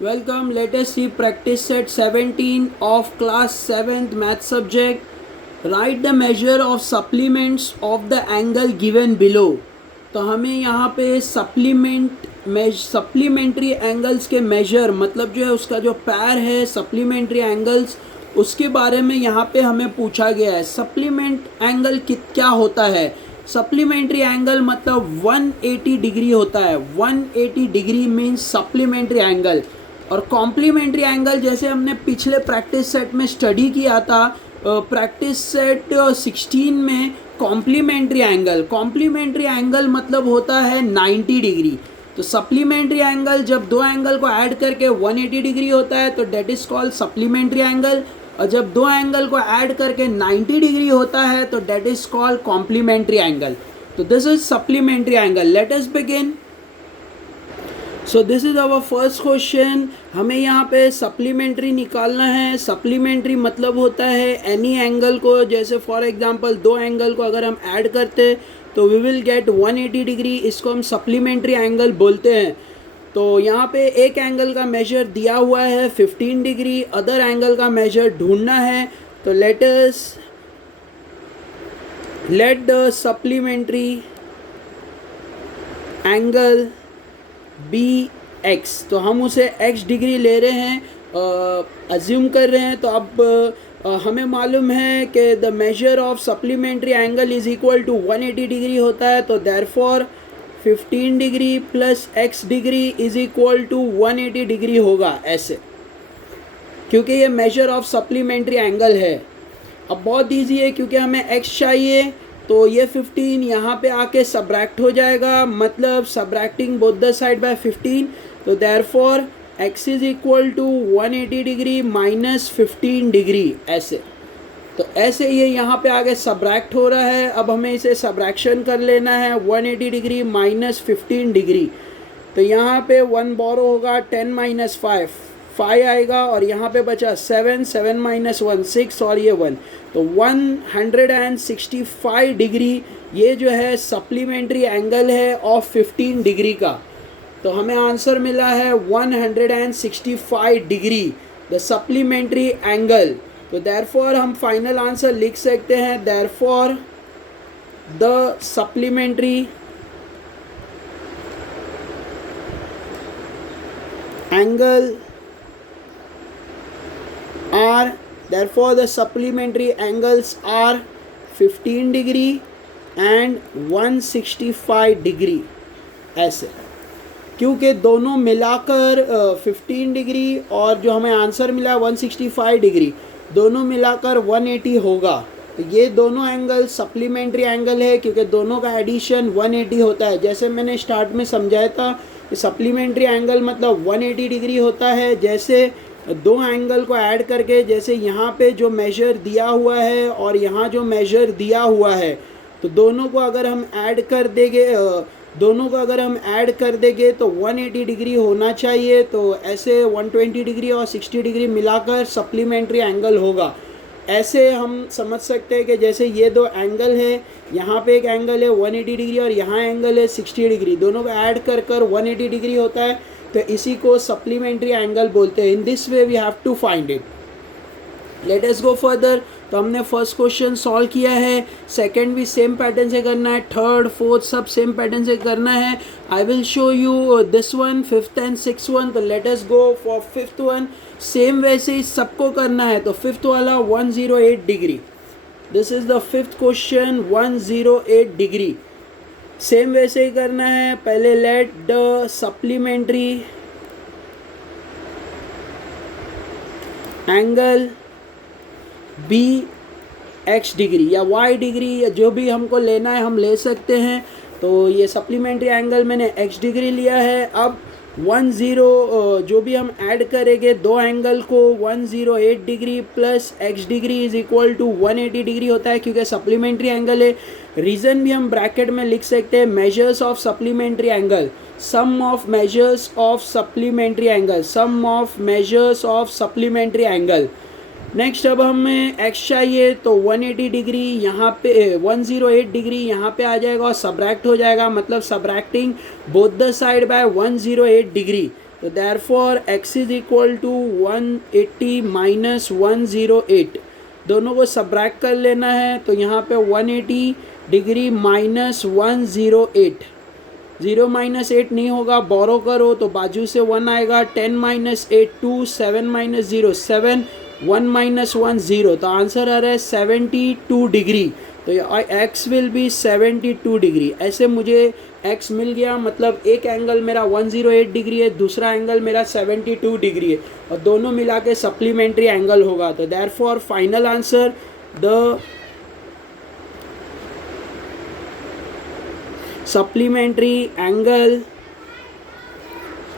Welcome. Let us see practice set 17 of class 7th math subject. Write the measure of supplements of the angle given below. तो हमें यहाँ पे supplementary angles के major मतलब जो है उसका जो पैर है सप्लीमेंट्री एंगल्स उसके बारे में यहाँ पे हमें पूछा गया है. सप्लीमेंट एंगल क्या होता है? सप्लीमेंट्री एंगल मतलब 180 डिग्री होता है. 180 डिग्री मीन्स सप्लीमेंट्री एंगल. और कॉम्प्लीमेंट्री एंगल जैसे हमने पिछले प्रैक्टिस सेट में स्टडी किया था, प्रैक्टिस सेट 16 में कॉम्प्लीमेंट्री एंगल मतलब होता है 90 डिग्री. तो सप्लीमेंट्री एंगल जब दो एंगल को ऐड करके 180 डिग्री होता है तो that is called supplementary angle. और जब दो एंगल को ऐड करके 90 डिग्री होता है तो that is called complementary angle. तो this is supplementary angle. Let us begin. So this is our first question. हमें यहाँ पे सप्लीमेंट्री निकालना है. सप्लीमेंट्री मतलब होता है एनी एंगल को, जैसे फॉर एग्जांपल दो एंगल को अगर हम ऐड करते तो वी विल गेट 180 डिग्री. इसको हम सप्लीमेंट्री एंगल बोलते हैं. तो यहाँ पे एक एंगल का मेजर दिया हुआ है 15 डिग्री, अदर एंगल का मेजर ढूंढना है. तो let the supplementary angle be x. तो हम उसे x डिग्री ले रहे हैं, अज्यूम कर रहे हैं. तो अब हमें मालूम है कि the measure of supplementary angle is equal to 180 degree होता है. तो therefore 15 degree plus x degree is equal to 180 degree होगा ऐसे, क्योंकि ये मेजर ऑफ सप्लीमेंट्री एंगल है. अब बहुत ईजी है क्योंकि हमें x चाहिए. तो ये 15 यहाँ पे आके सब्रैक्ट हो जाएगा, मतलब subtracting both the side by 15. तो therefore x is equal to 180 degree minus 15 degree ऐसे. तो ऐसे ये यहाँ पे आगे सब्रैक्ट हो रहा है. अब हमें इसे सब्रैक्शन कर लेना है. 180 डिग्री माइनस 15 डिग्री. तो यहाँ पे 1 बोरो होगा, 10 माइनस 5 आएगा, और यहाँ पे बचा 7 माइनस 1 6 और ये 1. तो 165 डिग्री ये जो है सप्लीमेंट्री एंगल है ऑफ 15 डिग्री का. तो हमें आंसर मिला है 165 डिग्री द सप्लीमेंट्री एंगल. तो देयरफॉर हम फाइनल आंसर लिख सकते हैं, therefore the supplementary angle are, therefore the supplementary angles are 15 degree and 165 degree ऐसे. क्योंकि दोनों मिलाकर 15 डिग्री और जो हमें आंसर मिला 165 डिग्री दोनों मिलाकर 180 होगा. तो ये दोनों एंगल सप्लीमेंट्री एंगल है क्योंकि दोनों का एडिशन 180 होता है. जैसे मैंने स्टार्ट में समझाया था सप्लीमेंट्री एंगल मतलब 180 डिग्री होता है. जैसे दो एंगल को ऐड करके, जैसे यहाँ पे जो मेजर दिया हुआ है और यहाँ जो मेजर दिया हुआ है, तो दोनों को अगर हम ऐड कर देंगे तो 180 डिग्री होना चाहिए. तो ऐसे 120 डिग्री और 60 डिग्री मिलाकर सप्लीमेंट्री एंगल होगा. ऐसे हम समझ सकते हैं कि जैसे ये दो एंगल है, यहाँ पे एक एंगल है 180 डिग्री और यहाँ एंगल है 60 डिग्री, दोनों को ऐड कर 180 डिग्री होता है. तो इसी को सप्लीमेंट्री एंगल बोलते हैं. In this way we have to find it. Let us go further. तो हमने फर्स्ट क्वेश्चन सॉल्व किया है. सेकंड भी सेम पैटर्न से करना है, थर्ड फोर्थ सब सेम पैटर्न से करना है. I will show you this one, fifth and six one. तो let us go for fifth one. Same वैसे ही सबको करना है. तो फिफ्थ वाला 108 degree. This is the fifth question, 108 degree. Same वैसे ही करना है. पहले let the supplementary angle be x degree या वाई डिग्री या जो भी हमको लेना है हम ले सकते हैं. तो ये सप्लीमेंट्री एंगल मैंने एक्स डिग्री लिया है. अब 10 जो भी हम ऐड करेंगे दो एंगल को, 108 degree plus x degree is equal to 180 degree होता है क्योंकि सप्लीमेंट्री एंगल है. रीज़न भी हम ब्रैकेट में लिख सकते हैं, measures of supplementary angle, sum of measures of supplementary angle, sum of measures of supplementary angle. Next अब हमें x चाहिए तो 180 डिग्री यहाँ पे 108 डिग्री यहाँ पे आ जाएगा और सब्रैक्ट हो जाएगा, मतलब subtracting both the side by 108 degree. तो therefore x is equal to 180 minus 108, दोनों को सब्रैक्ट कर लेना है। तो यहाँ पे 180 डिग्री माइनस 108, 0 माइनस 8 नहीं होगा, बोरो करो तो बाजू से 1 आएगा। 10 माइनस 8 2, 7 माइनस 0 7, 1 माइनस 1 0, तो आंसर आ रहा है 72 डिग्री। तो x विल बी 72 डिग्री। ऐसे मुझे x मिल गया, मतलब एक एंगल मेरा 108 डिग्री है, दूसरा एंगल मेरा 72 डिग्री है, और दोनों मिला के सप्लीमेंट्री एंगल होगा। तो therefore final answer the supplementary angle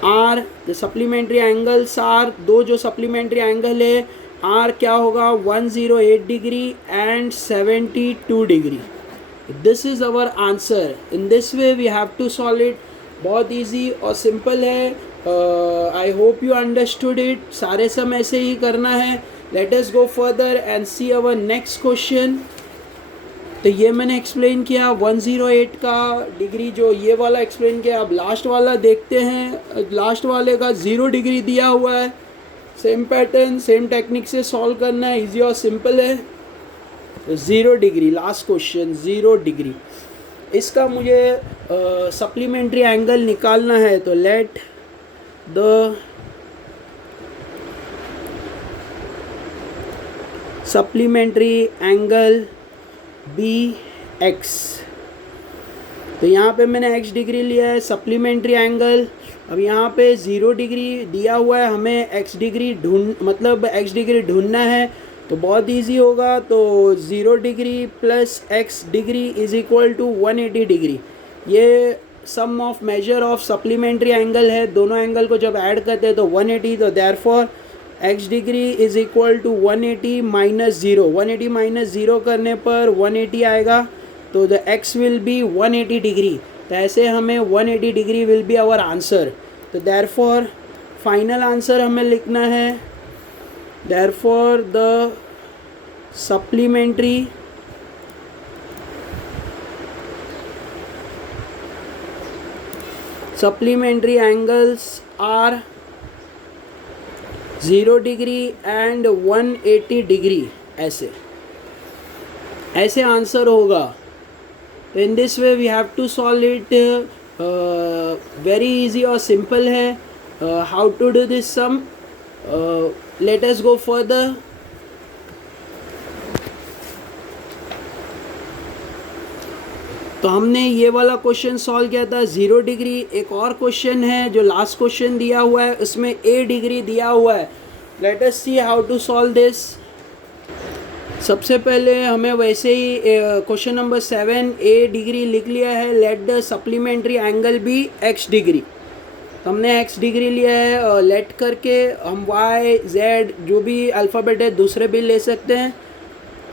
R, the supplementary angles are, दो जो supplementary angle है R क्या होगा 108 degree and 72 degree. This is our answer. In this way we have to solve it. बहुत easy और simple है। I hope you understood it. सारे sum ऐसे ही करना है। Let us go further and see our next question. तो ये मैंने एक्सप्लेन किया 108 का डिग्री, जो ये वाला एक्सप्लेन किया। अब लास्ट वाला देखते हैं। लास्ट वाले का 0 डिग्री दिया हुआ है। सेम पैटर्न सेम टेक्निक से सॉल्व करना है, इजी और सिंपल है। तो 0 डिग्री लास्ट क्वेश्चन, 0 डिग्री। इसका मुझे सप्लीमेंट्री एंगल निकालना है। तो let the supplementary angle be x. तो यहाँ पे मैंने x डिग्री लिया है सप्लीमेंट्री एंगल। अब यहाँ पे 0 डिग्री दिया हुआ है, हमें x डिग्री x डिग्री ढूंढना है। तो बहुत इजी होगा। तो 0 degree plus x degree is equal to 180 degree. ये sum of measure of supplementary angle है। दोनों एंगल को जब ऐड करते हैं तो 180। तो therefore x degree is equal to 180 minus 0। 180 minus 0 करने पर 180 आएगा। तो the x will be 180 degree. तो ऐसे हमें 180 degree will be our answer. तो देयरफॉर फाइनल आंसर हमें लिखना है। Therefore the supplementary angles are 0 degree and 180 degree. ऐसे आंसर होगा। तो in this way we have to solve it. Very easy और सिंपल है। How to do this sum, let us go further. तो हमने ये वाला क्वेश्चन सॉल्व किया था 0 डिग्री। एक और क्वेश्चन है जो लास्ट क्वेश्चन दिया हुआ है, उसमें a डिग्री दिया हुआ है। Let us see how to solve this. सबसे पहले हमें वैसे ही क्वेश्चन नंबर 7 a डिग्री लिख लिया है। Let the supplementary angle be x degree. तो हमने x डिग्री लिया है। लेट करके हम y z जो भी अल्फ़ाबेट है दूसरे भी ले सकते हैं।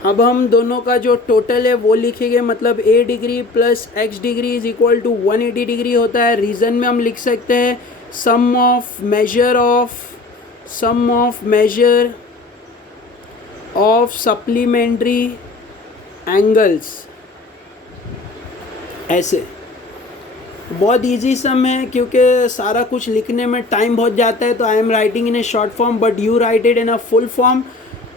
अब हम दोनों का जो टोटल है वो लिखेंगे, मतलब a degree plus x degree is equal to 180 degree होता है। रीज़न में हम लिख सकते हैं sum of measure of supplementary angles. ऐसे बहुत इजी सम है, क्योंकि सारा कुछ लिखने में टाइम बहुत जाता है। तो I am writing in A short form but you right it in a full form.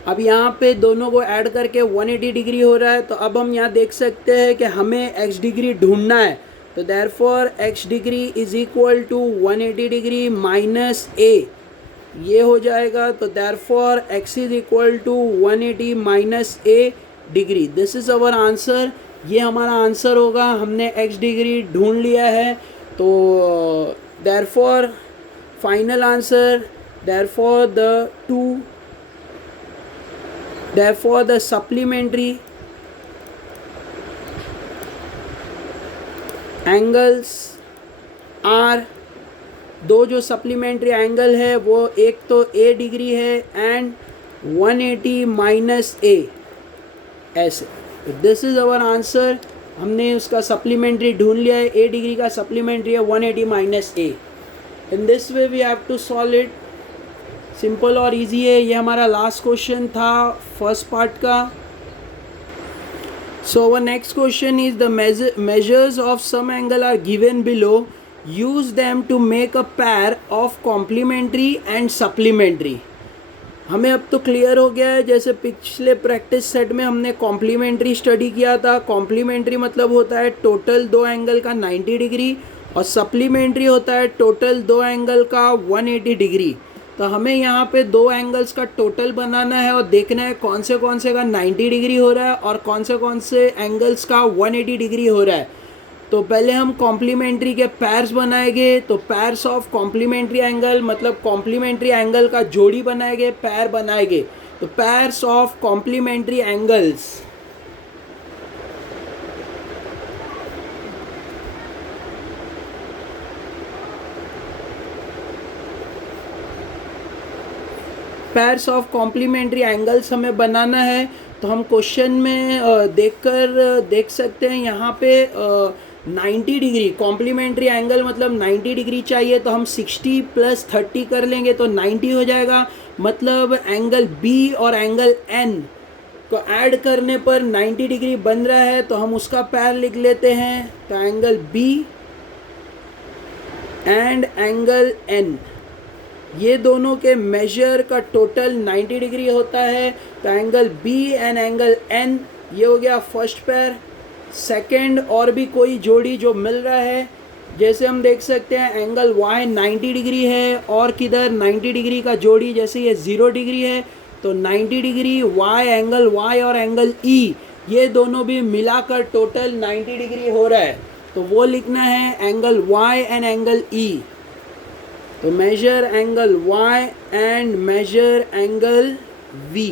अब यहाँ पे दोनों को ऐड करके 180 डिग्री हो रहा है। तो अब हम यहाँ देख सकते हैं कि हमें x डिग्री ढूंढना है। तो therefore x degree is equal to 180 degree minus a, ये हो जाएगा। तो therefore x is equal to 180 minus a degree. This is our answer. ये हमारा आंसर होगा। हमने x डिग्री ढूंढ लिया है। तो therefore final answer, therefore the supplementary angles are, दो जो सप्लीमेंट्री एंगल है वो एक तो a डिग्री है एंड 180 माइनस a। ऐसे दिस इज़ आवर आंसर। हमने उसका सप्लीमेंट्री ढूंढ लिया है। a डिग्री का सप्लीमेंट्री है 180 minus a। In this way we have to solve it. Simple और इजी है। ये हमारा लास्ट क्वेश्चन था फर्स्ट पार्ट का। So our next question is the measures of some angle are given below use them to make a pair of complementary and supplementary. हमें अब तो clear हो गया है, जैसे पिछले प्रैक्टिस सेट में हमने कॉम्प्लीमेंट्री स्टडी किया था। कॉम्प्लीमेंट्री मतलब होता है टोटल दो एंगल का 90 डिग्री, और सप्लीमेंट्री होता है टोटल दो एंगल का 180 डिग्री। तो हमें यहाँ पे दो एंगल्स का टोटल बनाना है और देखना है कौन से का 90 डिग्री हो रहा है और कौन से एंगल्स का 180 डिग्री हो रहा है। तो पहले हम कॉम्प्लीमेंट्री के पैर्स बनाएंगे। तो पैर्स ऑफ कॉम्प्लीमेंट्री एंगल मतलब कॉम्प्लीमेंट्री एंगल का जोड़ी बनाएंगे, पैर बनाएंगे। तो pairs of complementary angles, pairs of complementary angles हमें बनाना है। तो हम क्वेश्चन में देख सकते हैं यहाँ पे 90 डिग्री कॉम्प्लीमेंट्री एंगल मतलब 90 डिग्री चाहिए। तो हम 60 + 30 कर लेंगे तो 90 हो जाएगा। मतलब एंगल बी और एंगल एन को ऐड करने पर 90 डिग्री बन रहा है। तो हम उसका पैर लिख लेते हैं। तो angle B and angle N, ये दोनों के मेजर का टोटल 90 डिग्री होता है। तो angle B and angle N, ये हो गया फर्स्ट पैर। सेकंड और भी कोई जोड़ी जो मिल रहा है, जैसे हम देख सकते हैं एंगल वाई 90 डिग्री है और किधर 90 डिग्री का जोड़ी, जैसे ये 0 डिग्री है तो 90 डिग्री वाई, एंगल वाई और एंगल ई, ये दोनों भी मिलाकर टोटल 90 डिग्री हो रहा है। तो वो लिखना है angle Y and angle e. तो measure angle y and major angle v,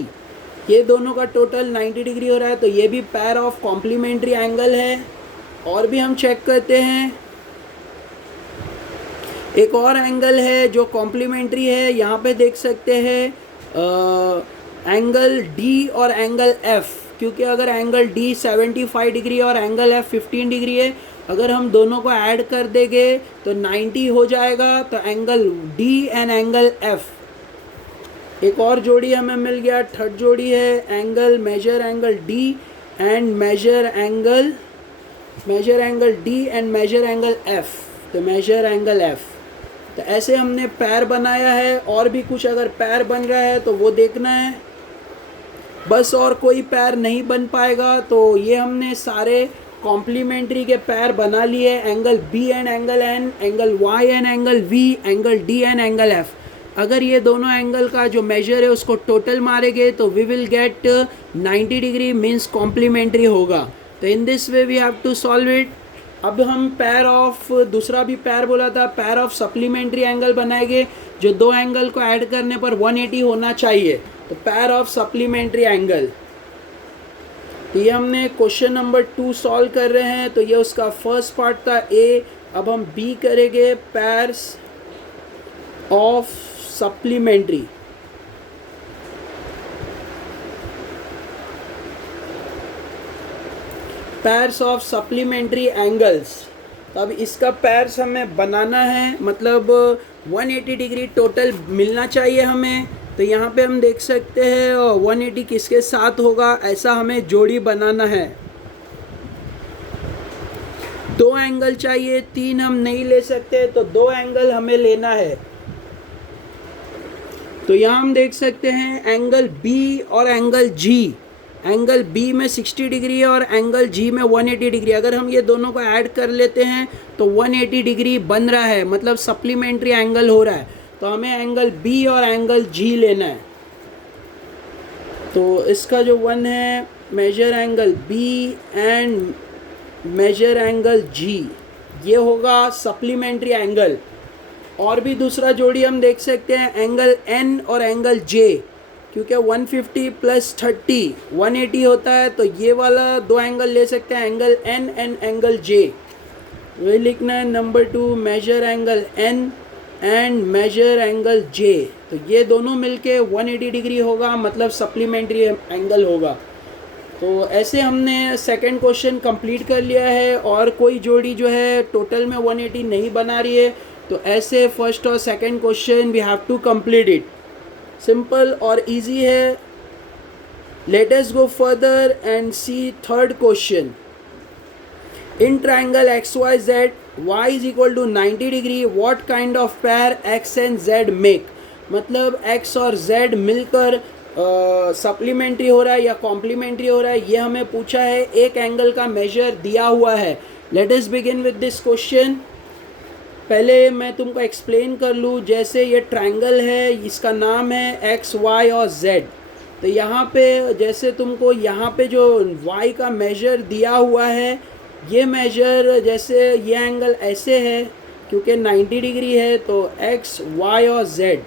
ये दोनों का टोटल 90 डिग्री हो रहा है। तो ये भी पैर ऑफ कॉम्प्लीमेंट्री एंगल है। और भी हम चेक करते हैं, एक और एंगल है जो कॉम्प्लीमेंट्री है। यहाँ पे देख सकते हैं एंगल d और एंगल f, क्योंकि अगर एंगल d 75 डिग्री और एंगल f 15 डिग्री है, अगर हम दोनों को ऐड कर देंगे तो 90 हो जाएगा। तो angle D and angle F, एक और जोड़ी हमें मिल गया, थर्ड जोड़ी है angle measure angle D and major angle D and major angle F। तो मेजर एंगल F, तो ऐसे हमने पैर बनाया है। और भी कुछ अगर पैर बन रहा है तो वो देखना है। बस और कोई पैर नहीं बन पाएगा। तो ये हमने सारे कॉम्प्लीमेंट्री के पैर बना लिए, angle B and angle N, angle Y and angle V, angle D and angle F. अगर ये दोनों एंगल का जो मेजर है उसको टोटल मारेंगे तो we will get 90 degree means complementary होगा। तो in this way we have to solve it. अब हम पैर ऑफ, दूसरा भी पैर बोला था, पैर ऑफ सप्लीमेंट्री एंगल बनाएंगे जो दो एंगल को ऐड करने पर 180 होना चाहिए। तो पैर ऑफ सप्लीमेंट्री एंगल, तो ये हमने क्वेश्चन नंबर 2 सॉल्व कर रहे हैं। तो ये उसका फर्स्ट पार्ट था ए। अब हम बी करेंगे, pairs of supplementary. Pairs of supplementary angles. तो अब इसका पैर्स हमें बनाना है, मतलब 180 डिग्री टोटल मिलना चाहिए हमें। तो यहाँ पे हम देख सकते हैं 180 किसके साथ होगा, ऐसा हमें जोड़ी बनाना है। दो एंगल चाहिए, तीन हम नहीं ले सकते, तो दो एंगल हमें लेना है। तो यहाँ हम देख सकते हैं एंगल बी और एंगल जी। एंगल बी में 60 डिग्री है और एंगल जी में 180 डिग्री। अगर हम ये दोनों को ऐड कर लेते हैं तो 180 डिग्री बन रहा है, मतलब सप्लीमेंट्री एंगल हो रहा है। तो हमें एंगल बी और एंगल जी लेना है। तो इसका जो वन है, major angle B and major angle G, ये होगा सप्लीमेंट्री एंगल। और भी दूसरा जोड़ी हम देख सकते हैं एंगल एन और एंगल जे, क्योंकि 150 + 30 180 होता है। तो ये वाला दो एंगल ले सकते हैं, angle n and angle j. वही लिखना है number 2, measure angle n and major angle j. तो ये दोनों मिलके 180 डिग्री होगा, मतलब सप्लीमेंट्री एंगल होगा। तो ऐसे हमने सेकंड क्वेश्चन कंप्लीट कर लिया है। और कोई जोड़ी जो है टोटल में 180 नहीं बना रही है, तो ऐसे फर्स्ट और second question we have to complete it. Simple और इजी है। Let us go further and see third question. In triangle XYZ, y is equal to 90 degree, what kind of pair x and z make, मतलब x और z मिलकर supplementary हो रहा है या complementary हो रहा है, ये हमें पूछा है। एक एंगल का मेजर दिया हुआ है। Let us begin with this question. पहले मैं तुमको एक्सप्लेन कर लूँ। जैसे ये ट्रायंगल है, इसका नाम है x y और z। तो यहाँ पे जैसे तुमको यहाँ पे जो y का मेजर दिया हुआ है, ये मेजर जैसे ये एंगल ऐसे है क्योंकि 90 डिग्री है, तो x y और z,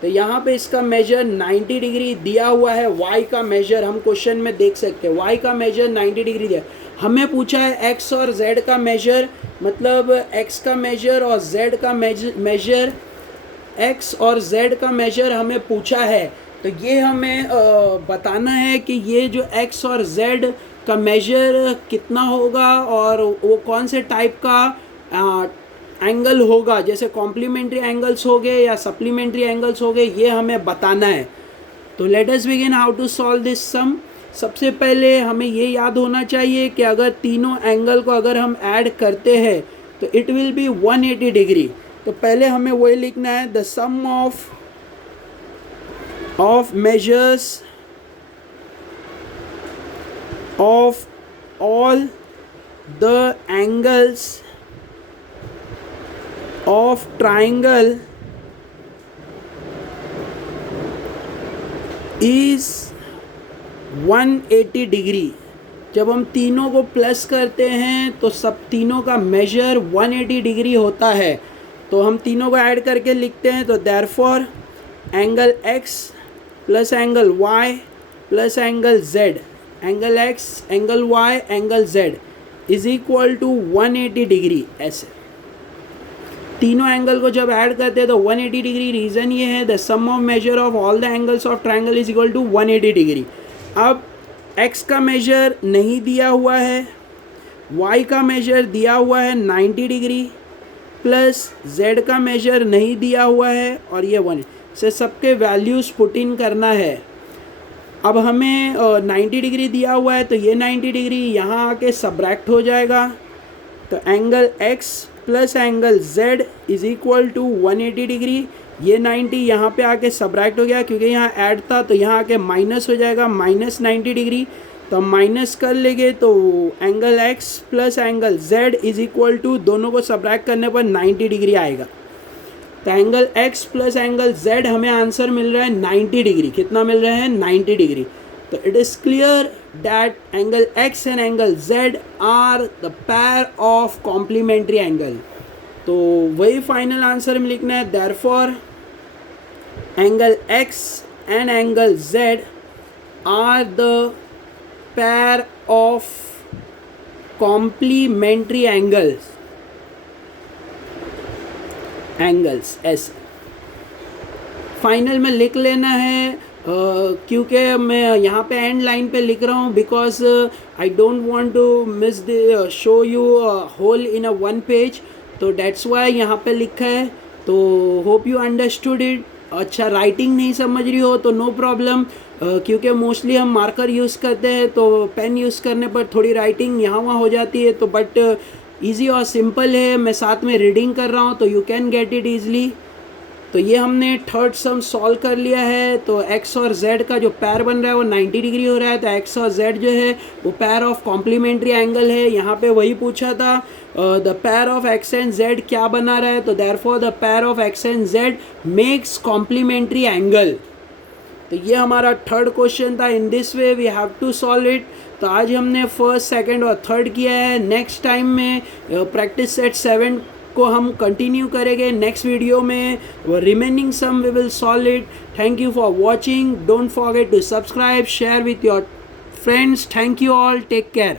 तो यहाँ पे इसका मेजर 90 डिग्री दिया हुआ है। y का मेजर हम क्वेश्चन में देख सकते हैं, y का मेजर 90 डिग्री दिया। हमें पूछा है x और z का मेजर, मतलब x का मेजर और z का मेजर, x और z का मेजर हमें पूछा है। तो ये हमें बताना है कि ये जो x और z का मेजर कितना होगा और वो कौन से टाइप का एंगल होगा, जैसे कॉम्प्लीमेंट्री एंगल्स हो गए या सप्लीमेंट्री एंगल्स हो गए, ये हमें बताना है। तो let us begin how to solve this sum. सबसे पहले हमें ये याद होना चाहिए कि अगर तीनों एंगल को अगर हम ऐड करते हैं तो इट विल बी 180 डिग्री। तो पहले हमें वही लिखना है, the sum of measures of all the angles of triangle is 180 degree. जब हम तीनों को प्लस करते हैं तो सब तीनों का मेजर 180 डिग्री होता है। तो हम तीनों को ऐड करके लिखते हैं, तो therefore angle x plus angle y plus angle z, angle x angle y angle z is equal to 180 degree. ऐसे तीनों एंगल को जब ऐड करते हैं तो 180 डिग्री। रीज़न ये है, the sum of measure of all the angles of triangle is equal to 180 degree. अब x का मेजर नहीं दिया हुआ है, y का मेजर दिया हुआ है 90 डिग्री, प्लस z का मेजर नहीं दिया हुआ है और ये 1 से सबके वैल्यूज़ पुट इन करना है। अब हमें 90 डिग्री दिया हुआ है, तो ये 90 डिग्री यहाँ आके सब्रैक्ट हो जाएगा। तो angle x plus angle z is equal to 180 degree. ये 90 यहाँ पे आके सब्रैक्ट हो गया क्योंकि यहाँ ऐड था, तो यहाँ आके माइनस हो जाएगा, माइनस 90 डिग्री। तो हम माइनस कर लेंगे तो angle x plus angle z is equal to, दोनों को सब्रैक्ट करने पर 90 डिग्री आएगा। तो angle x plus angle z हमें आंसर मिल रहा है 90 डिग्री। कितना मिल रहा है? 90 डिग्री। तो it is clear that angle x and angle z are the pair of complementary angle। तो वही फाइनल आंसर में लिखना है, therefore angle x and angle z are the pair of complementary angles ऐसे फाइनल में लिख लेना है। क्योंकि मैं यहाँ पे एंड लाइन पे लिख रहा हूँ because I don't want to miss the show you whole in a one page, तो डेट्स वाई यहाँ पे लिखा है। तो होप यू अंडरस्टूड इट। अच्छा राइटिंग नहीं समझ रही हो तो नो प्रॉब्लम, क्योंकि मोस्टली हम मार्कर यूज़ करते हैं तो पेन यूज़ करने पर थोड़ी राइटिंग यहाँ वहाँ हो जाती है, तो बट ईजी और सिंपल है। मैं साथ में रीडिंग कर रहा हूँ तो you can get it easily. तो ये हमने थर्ड सम सॉल्व कर लिया है। तो x और z का जो पैर बन रहा है वो 90 डिग्री हो रहा है, तो x और z जो है वो पैर ऑफ कॉम्प्लीमेंट्री एंगल है। यहाँ पे वही पूछा था the pair of x and z क्या बना रहा है, तो therefore the pair of x and z makes complementary angle. तो ये हमारा थर्ड क्वेश्चन था। In this way we have to solve it. तो आज हमने फर्स्ट, सेकंड और थर्ड किया है। नेक्स्ट टाइम में प्रैक्टिस सेट 7 को हम कंटिन्यू करेंगे। नेक्स्ट वीडियो में remaining sum we will solve it. Thank you for watching. Don't forget to subscribe, share with your friends. Thank you all, take care.